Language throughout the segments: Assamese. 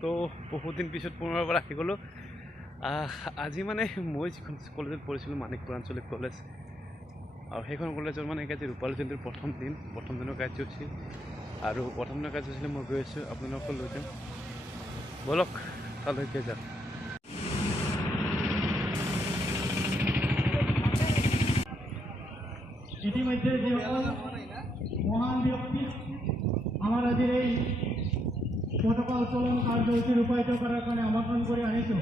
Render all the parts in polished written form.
তো বহুত দিন পিছত পুনৰ পৰা আহি গ'লোঁ। আজি মানে মই যিখন কলেজত পঢ়িছিলোঁ মানিকপুৰ আঞ্চলিক কলেজ, আৰু সেইখন কলেজৰ মানে আজি ৰূপালী জয়ন্তীৰ প্ৰথম দিনৰ কাৰ্যসূচী, আৰু প্ৰথম দিনৰ কাৰ্যসূচীলৈ মই গৈ আছোঁ, আপোনালোকক লৈ যাম। বলক তালৈকে যাম। ইতিমধ্যে যিসকল মহান ব্যক্তি আমাৰ আজিৰ এই পতাকা উত্তোলন কাৰ্যসূচী ৰূপায়িত কৰাৰ কাৰণে আমন্ত্ৰণ কৰি আনিছোঁ।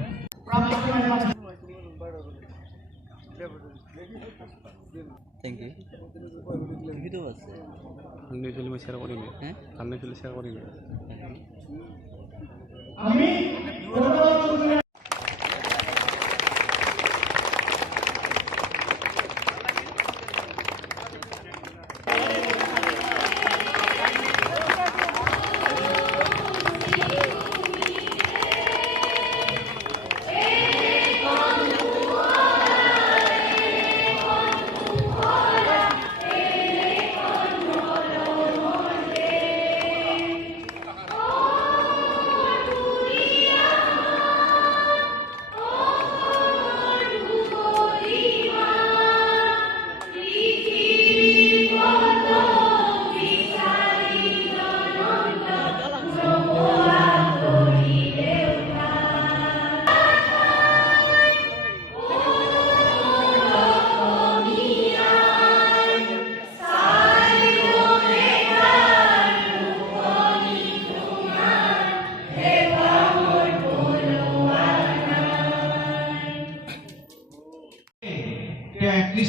Thank U. ভাল নিউজ হ'লে মই শ্বেয়াৰ কৰিম, ভাল নিউজ হ'লে শ্বেয়াৰ কৰিম। আমি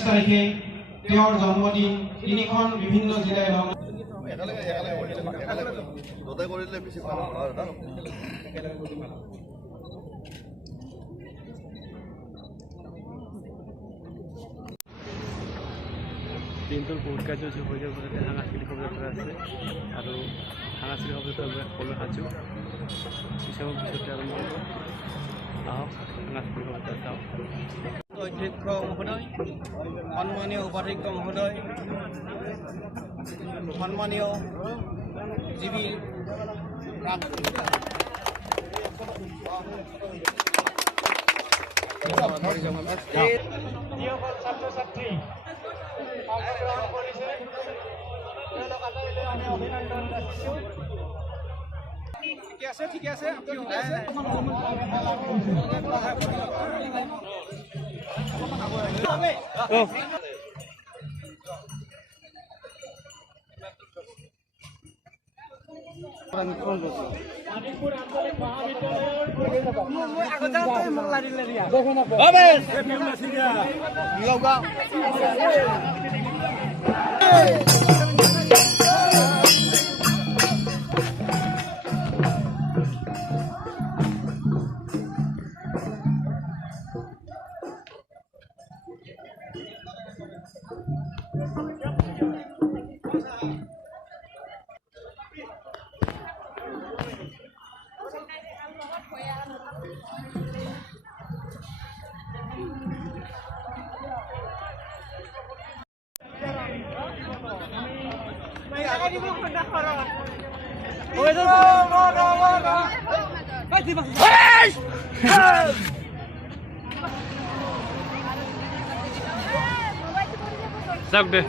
তাৰিখে তেওঁৰ জন্মদিন তিনিখন বিভিন্ন জিলাই দিনটোৰ বহুত কাৰ্যসূচী হৈ যোৱাৰ পাছতে সাংস্কৃতিক শোভাযাত্ৰা আছে, আৰু সাংস্কৃতিক শোভাযাত্ৰা সকলোৱে সাজু পিছতে আৰম্ভ হ'ব। আহক সাংস্কৃতিক শোভাযাত্ৰা চাওক। অধ্যক্ষ মহোদয়, সন্মানীয় উপাধ্যক্ষ মহোদয়, সন্মানীয় যিবি ছাত্ৰ ছাত্ৰী অংশগ্ৰহণ কৰিছে, তেওঁলোক আটাইলৈ আমি অভিনন্দন যাচিছোঁ। ঠিকে আছে মানিকপুৰ আঞ্চলিক যাওক দে।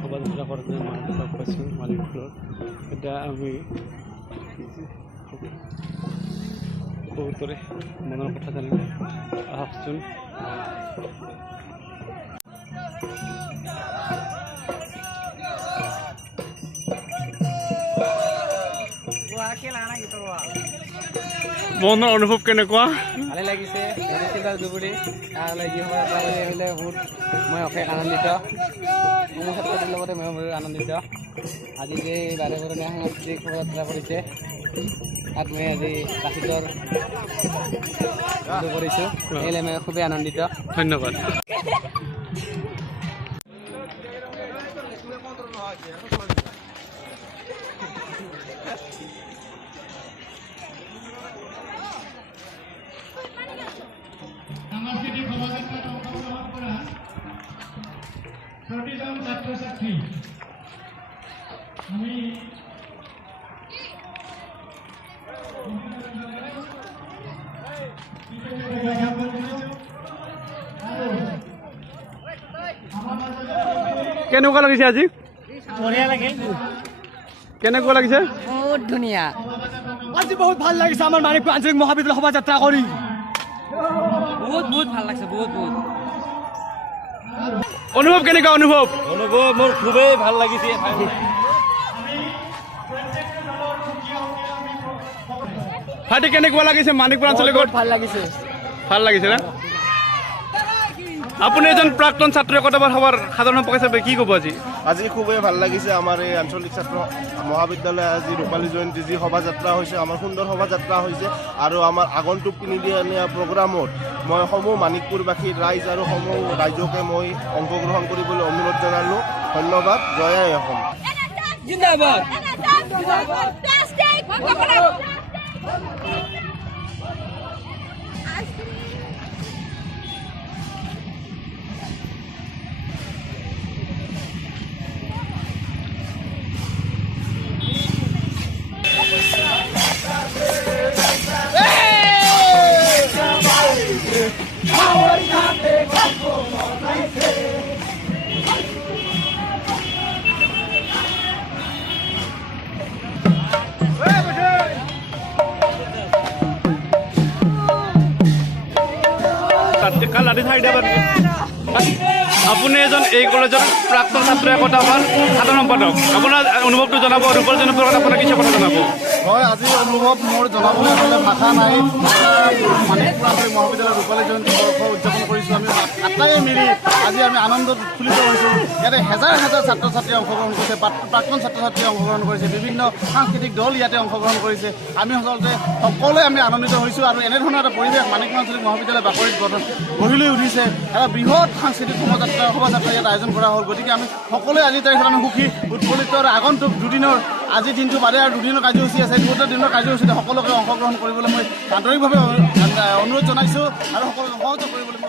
শোভাযাত্ৰা কৰোঁতে মাহঁতক লগ পাইছোঁ মালিকপুৰত। এতিয়া আমি বহুতৰে মনৰ কথা জানিম, আহকচোন। মনৰ অনুভৱ কেনেকুৱা? ভালে লাগিছে, জুবুৰী তালৈ আহিলে বহুত মই অশেষ আনন্দিত, মোৰ ছাত্ৰ-ছাত্ৰীৰ লগতে মই বহুত আনন্দিত। আজি যে বাৰে বৰণীয়া সাংস্কৃতিক শোভাযাত্ৰা কৰিছে, তাত মই আজি কাশীতৰ কৰিছোঁ, সেয়েহে মই খুবেই আনন্দিত। ধন্যবাদ। কেনেকুৱা লাগিছে আজি বঢ়িয়া লাগিল কেনেকুৱা লাগিছে বহুত ধুনীয়া আজি বহুত ভাল লাগিছে আমাৰ মানিকপুৰ আঞ্চলিক মহাবিদ্যালয় শোভাযাত্ৰা কৰি বহুত ভাল লাগছে বহুত অনুভৱ কেনেকুৱা অনুভৱ মোৰ খুবেই ভাল লাগিছে ভাইটি কেনেকুৱা লাগিছে মানিকপুৰ আঞ্চলিকত ভাল লাগিছে না আপুনি এজন প্ৰাক্তন ছাত্ৰ একতাবাদ সভাৰ সাধাৰণ সম্পাদক হিচাপে কি ক'ব আজি আজি খুবেই ভাল লাগিছে আমাৰ এই আঞ্চলিক ছাত্ৰ মহাবিদ্যালয় আজি ৰূপালী জয়ন্তী যি শোভাযাত্ৰা হৈছে আমাৰ সুন্দৰ শোভাযাত্ৰা হৈছে আৰু আমাৰ আগন্তুক তিনিদিনীয়া প্ৰগ্ৰামত মই সমূহ মানিকপুৰবাসী ৰাইজ আৰু সমূহ ৰাইজকে মই অংশগ্ৰহণ কৰিবলৈ অনুৰোধ জনালোঁ ধন্যবাদ জয় আই অসম জিন্দাবাদ আপুনি এজন এই কলেজৰ প্ৰাক্তন ছাত্ৰ একতাবাদ সাধাৰণ সম্পাদক আপোনাৰ অনুভৱটো জনাব ৰূপালী জয়ন্তীৰ ওপৰত আপোনাৰ কিছু কথা জনাব হয় আজি অনুভৱ মোৰ জনাবলৈ হ'লে ভাষা নাই মানিকপুৰ আঞ্চলিক মহাবিদ্যালয়ৰ ৰূপালী জয়ন্তী বৰ্ষ উদযাপন কৰিছোঁ আমি আটাইয়ে মিলি আজি আমি আনন্দত উৎফুল্লিত হৈছোঁ ইয়াতে হাজাৰ ছাত্ৰ ছাত্ৰীয়ে অংশগ্ৰহণ কৰিছে প্ৰাক্তন ছাত্ৰ ছাত্ৰীয়ে অংশগ্ৰহণ কৰিছে বিভিন্ন সাংস্কৃতিক দল ইয়াতে অংশগ্ৰহণ কৰিছে আমি আচলতে সকলোৱে আমি আনন্দিত হৈছোঁ আৰু এনেধৰণৰ এটা পৰিৱেশ মানিকপুৰ আঞ্চলিক মহাবিদ্যালয় বাকৰিত গঢ়ি লৈ উঠিছে এটা বৃহৎ সাংস্কৃতিক শোভাযাত্ৰা ইয়াত আয়োজন কৰা হ'ল গতিকে আমি সকলোৱে আজিৰ তাৰিখত আমি সুখী উৎফুল্লিত আৰু আগন্তুক দুদিনৰ আজিৰ দিনটো বাদে আৰু দুদিনৰ কাৰ্যসূচী আছে দুটা দিনৰ কাৰ্যসূচীতে সকলোকে অংশগ্ৰহণ কৰিবলৈ মই আন্তৰিকভাৱে অনুৰোধ জনাইছোঁ আৰু সকলোকে সহযোগ কৰিবলৈ